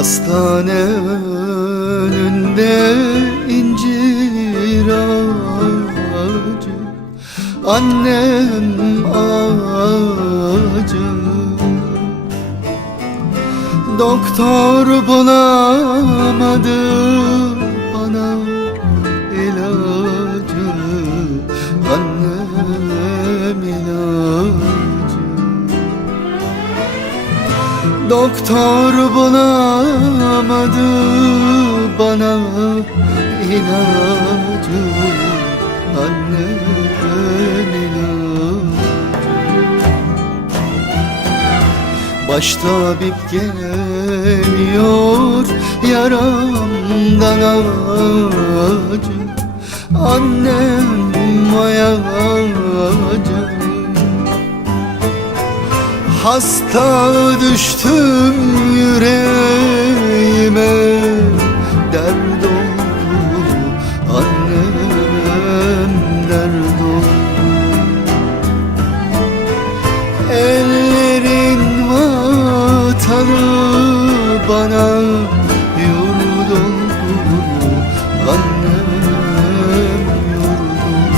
Hastane önünde incir ağacı, annem ağacı. Doktor bulamadı bana ilacı, annem ilacı. Doktor bulamadı bana ilacı, annem ilacı. Baş tabip geliyor yaramdan acı, annem ayacı. Hasta düştüm yüreğime, dert oldu annem, dert oldu. Ellerin vatanı bana yurt oldu, annem yurt oldu.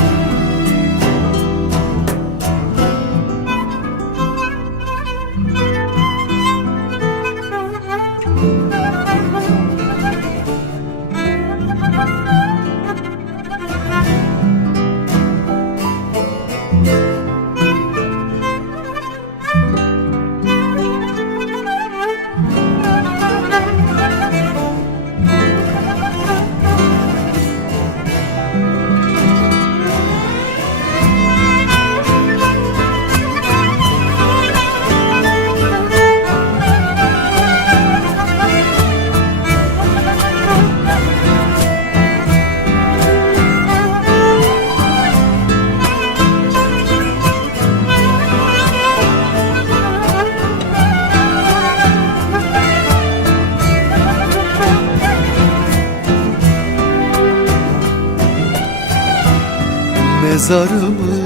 Mezarımı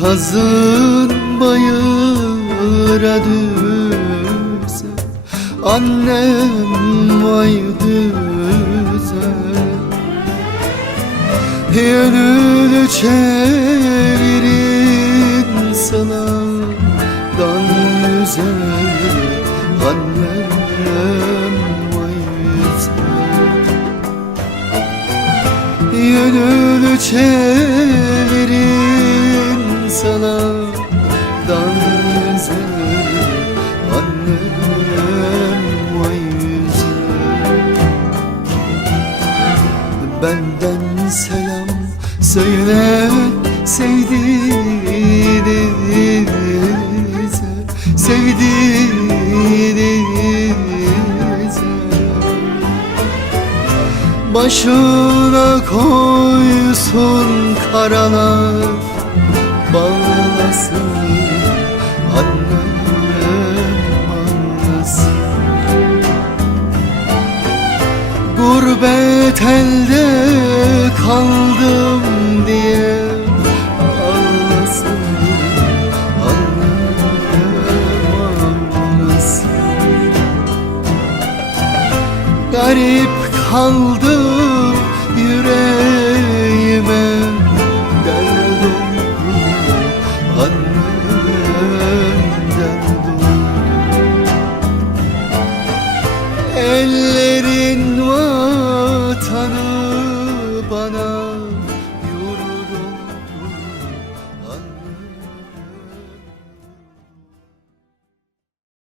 kazın bayıra düze, annem vay düze. Yönünü çevirin sana dan yüze, annem vay yüze. Yönünü çevirin sana dan yüze, annem vay yüze. Benden selam söyle sevdiğinize, sevdiğinize. Başına koysun karalar, bağlasın annem, bağlasın. Gurbet elde kaldım diye ağlasın annem, ağlasın. Garip kaldım yüreğime, dert oldu annem, dert oldu. Ellerin vatanı bana